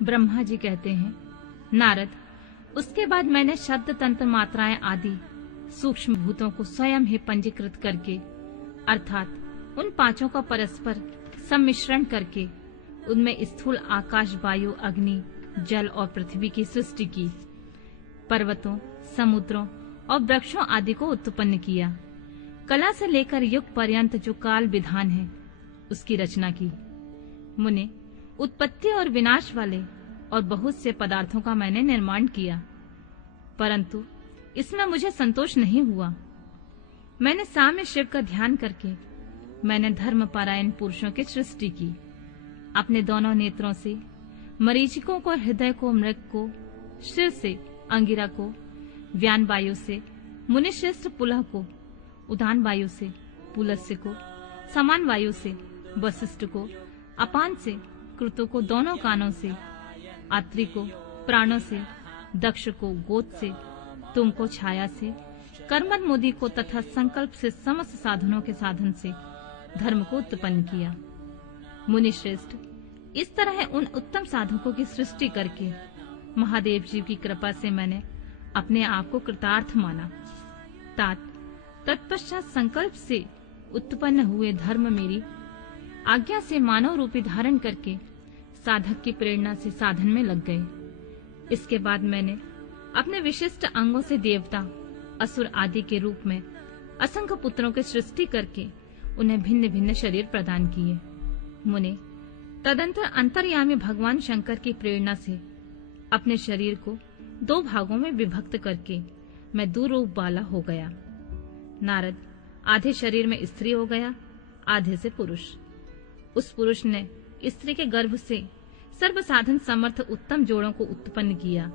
ब्रह्मा जी कहते हैं, नारद, उसके बाद मैंने शब्द, तंत्र, मात्राएं आदि सूक्ष्म भूतों को स्वयं ही पंजीकृत करके, अर्थात उन पांचों का परस्पर सम्मिश्रण करके उनमें स्थूल आकाश, वायु, अग्नि, जल और पृथ्वी की सृष्टि की। पर्वतों, समुद्रों और वृक्षों आदि को उत्पन्न किया। कला से लेकर युग पर्यंत जो काल विधान है उसकी रचना की। मुने, उत्पत्ति और विनाश वाले और बहुत से पदार्थों का मैंने निर्माण किया, परंतु इसमें मुझे संतोष नहीं हुआ। मैंने साम्य शिव का ध्यान करके मैंने धर्मपरायण पुरुषों की सृष्टि की। अपने दोनों नेत्रों से मरीचिकों को, हृदय को मृग को, सिर से अंगिरा को, व्यान वायु से मुनिश्रेष्ठ पुलह को, उदान वायु से पुलस्त्य को, समान वायु से वशिष्ठ को, अपान से कृतु को, दोनों कानों से आत्री को, प्राणों से दक्ष को, गोद से तुमको, छाया से कर्मद मुदि को तथा संकल्प से समस्त साधनों के साधन से धर्म को उत्पन्न किया। मुनिश्रेष्ठ, इस तरह उन उत्तम साधकों की सृष्टि करके महादेव जी की कृपा से मैंने अपने आप को कृतार्थ माना। तत्पश्चात संकल्प से उत्पन्न हुए धर्म मेरी आज्ञा से मानव रूपी धारण करके साधक की प्रेरणा से साधन में लग गए। इसके बाद मैंने अपने विशिष्ट अंगों से देवता, असुर आदि के रूप में असंख्य पुत्रों की सृष्टि करके उन्हें भिन्न भिन्न शरीर प्रदान किए। मुने, तदंतर अंतर्यामी भगवान शंकर की प्रेरणा से अपने शरीर को 2 भागों में विभक्त करके मैं दूरूप वाला हो गया। नारद, आधे शरीर में स्त्री हो गया, आधे से पुरुष। उस पुरुष ने स्त्री के गर्भ से सर्व साधन समर्थ उत्तम जोड़ों को उत्पन्न किया।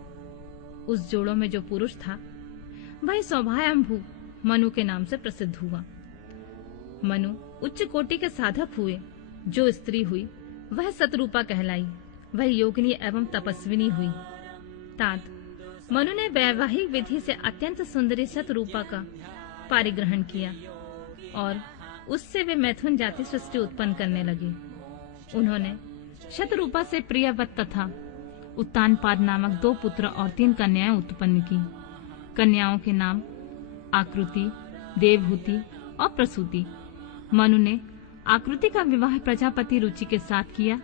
उस जोड़ों में जो पुरुष था वही सौभायंभू मनु के नाम से प्रसिद्ध हुआ। मनु उच्च कोटि के साधक हुए। जो स्त्री हुई वह सतरूपा कहलाई, वह योगिनी एवं तपस्विनी हुई। मनु ने वैवाहिक विधि से अत्यंत सुंदरी शतरूपा का पारिग्रहण किया और उससे वे मैथुन जाति सृष्टि उत्पन्न करने लगे। उन्होंने शतरूपा से प्रियवत तथा उत्तानपाद नामक 2 पुत्र और 3 कन्याएं उत्पन्न की। कन्याओं के नाम आकृति, देवहूति और प्रसूति। मनु ने आकृति का विवाह प्रजापति रुचि के साथ किया।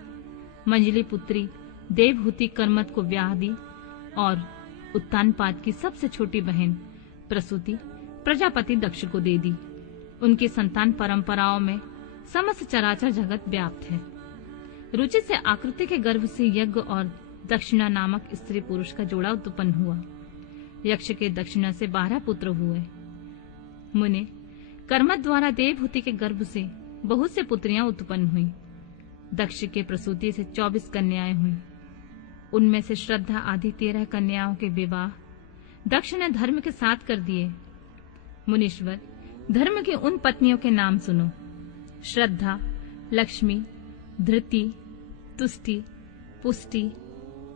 मंजली पुत्री देवहूति कर्मत को ब्याह दी और उत्तानपाद की सबसे छोटी बहन प्रसूति प्रजापति दक्ष को दे दी। उनकी संतान परंपराओं में समस्त चराचर जगत व्याप्त है। रुचि से आकृति के गर्भ से यज्ञ और दक्षिणा नामक स्त्री पुरुष का जोड़ा उत्पन्न हुआ। यक्ष के दक्षिणा से 12 पुत्र हुए। मुने, कर्मत द्वारा देवहूति के गर्भ से बहुत से पुत्रियां उत्पन्न हुई। दक्ष के प्रसूति से 24 कन्याएं हुई। उनमें से श्रद्धा आदि 13 कन्याओं के विवाह दक्ष ने धर्म के साथ कर दिए। मुनीश्वर, धर्म की उन पत्नियों के नाम सुनो: श्रद्धा, लक्ष्मी, धृति, तुष्टि, पुष्टि,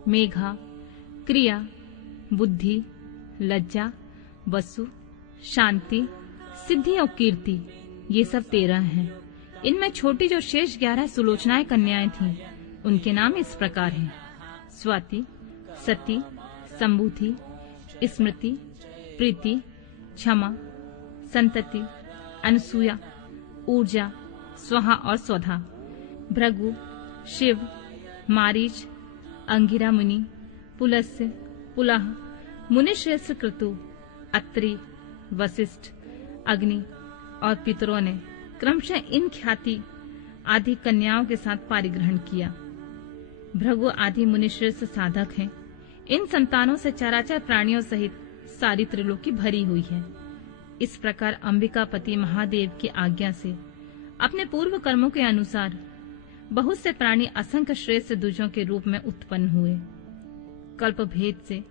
मेघा, क्रिया, बुद्धि, लज्जा, वसु, शांति, सिद्धि और कीर्ति। ये सब 13 हैं। इनमें छोटी जो शेष 11 सुलोचनाएं कन्याएं थीं, उनके नाम इस प्रकार हैं: स्वाति, सती, संबुधि, स्मृति, प्रीति, क्षमा, संतति, अनसूया, ऊर्जा, स्वाहा और स्वधा। भृगु, शिव, मारीच, अंगिरा मुनि, पुलस्त्य, पुलह, मुनिश्रेष्ठ कृतु, अत्रि, वशिष्ठ, अग्नि और पितरों ने क्रमशः इन ख्याति आदि कन्याओं के साथ पारिग्रहण किया। भृगु आदि मुनिश्रेष्ठ साधक हैं। इन संतानों से चराचर प्राणियों सहित सारी त्रिलोकी भरी हुई है। इस प्रकार अंबिकापति महादेव की आज्ञा से अपने पूर्व कर्मों के अनुसार बहुत से प्राणी असंख्य श्रेष्ठ द्विजों के रूप में उत्पन्न हुए। कल्प भेद से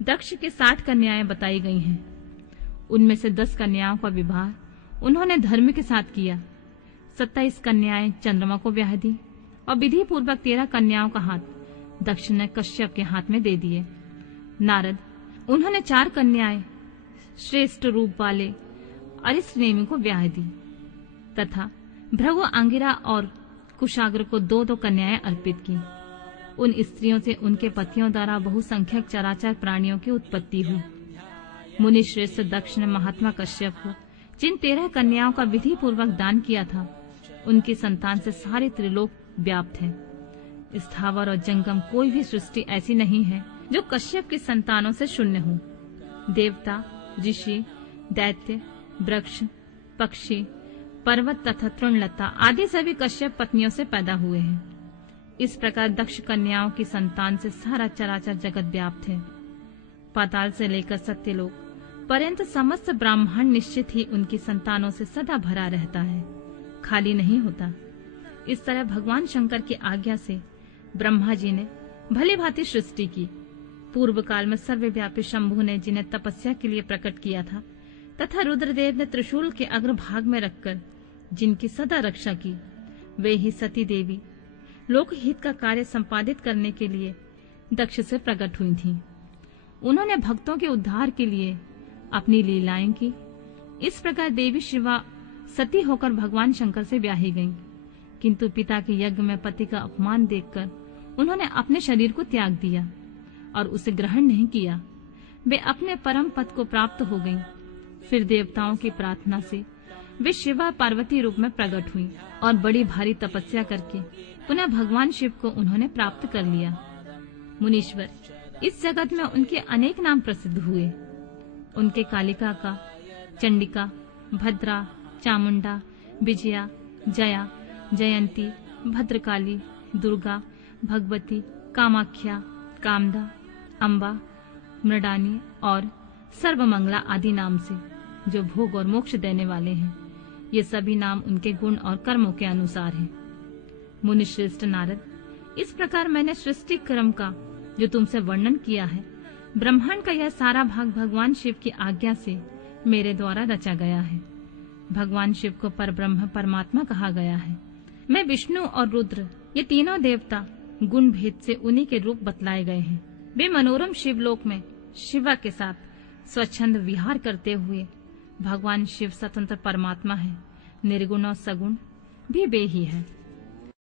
दक्ष के 60 कन्याएं बताई गई हैं। उनमें से 10 कन्याओं का विवाह उन्होंने धर्म के साथ किया। 27 कन्याएं चंद्रमा को ब्याह दी और विधि पूर्वक 13 कन्याओं का हाथ दक्ष ने कश्यप के हाथ में दे दिए। नारद, उन्होंने 4 कन्याएं श्रेष्ठ रूप वाले अरिष्टनेमि को ब्याह दी तथा भृगु, अंगिरा और कुशाग्र को 2-2 कन्याएं अर्पित की। उन स्त्रियों से उनके पतियों द्वारा बहुसंख्यक चराचर प्राणियों की उत्पत्ति हुई। मुनि श्रेष्ठ दक्ष ने महात्मा कश्यप को जिन 13 कन्याओं का विधि पूर्वक दान किया था, उनकी संतान से सारे त्रिलोक व्याप्त है। स्थावर और जंगम कोई भी सृष्टि ऐसी नहीं है जो कश्यप की संतानों से शून्य हो। देवता, ऋषि, दैत्य, वृक्ष, पक्षी, पर्वत तथा तृणलता आदि सभी कश्यप पत्नियों से पैदा हुए हैं। इस प्रकार दक्ष कन्याओं की संतान से सारा चराचर जगत व्याप्त है। पाताल से लेकर सत्यलोक पर्यंत समस्त ब्रह्मांड निश्चित ही उनकी संतानों से सदा भरा रहता है, खाली नहीं होता। इस तरह भगवान शंकर की आज्ञा से ब्रह्मा जी ने भली भांति सृष्टि की। पूर्व काल में सर्वव्यापी शंभु ने जिन्हें तपस्या के लिए प्रकट किया था तथा रुद्रदेव ने त्रिशूल के अग्रभाग में रखकर जिनकी सदा रक्षा की, वे ही सती देवी लोकहित का कार्य संपादित करने के लिए दक्ष से प्रकट हुई थीं। उन्होंने भक्तों के उद्धार के लिए अपनी लीलाएं की। इस प्रकार देवी शिवा सती होकर भगवान शंकर से ब्याही गईं, किंतु पिता के यज्ञ में पति का अपमान देखकर उन्होंने अपने शरीर को त्याग दिया और उसे ग्रहण नहीं किया। वे अपने परम पद को प्राप्त हो गईं। फिर देवताओं की प्रार्थना से वे शिवा पार्वती रूप में प्रकट हुई और बड़ी भारी तपस्या करके पुनः भगवान शिव को उन्होंने प्राप्त कर लिया। मुनीश्वर, इस जगत में उनके अनेक नाम प्रसिद्ध हुए। उनके कालिका का, चंडिका, भद्रा, चामुंडा, विजया, जया, जयंती, भद्रकाली, दुर्गा, भगवती, कामाख्या, कामदा, अम्बा, मृडानी और सर्वमंगला आदि नाम से, जो भोग और मोक्ष देने वाले हैं। ये सभी नाम उनके गुण और कर्मों के अनुसार हैं। मुनिश्रेष्ठ नारद, इस प्रकार मैंने सृष्टि क्रम का जो तुमसे वर्णन किया है, ब्रह्मांड का यह सारा भाग भगवान शिव की आज्ञा से मेरे द्वारा रचा गया है। भगवान शिव को परब्रह्म परमात्मा कहा गया है। मैं विष्णु और रुद्र, ये तीनों देवता गुण भेद से उन्हीं के रूप बतलाए गए हैं। वे मनोरम शिवलोक में शिवा के साथ स्वच्छंद विहार करते हुए भगवान शिव स्वतंत्र परमात्मा है। निर्गुण और सगुण भी वे ही है।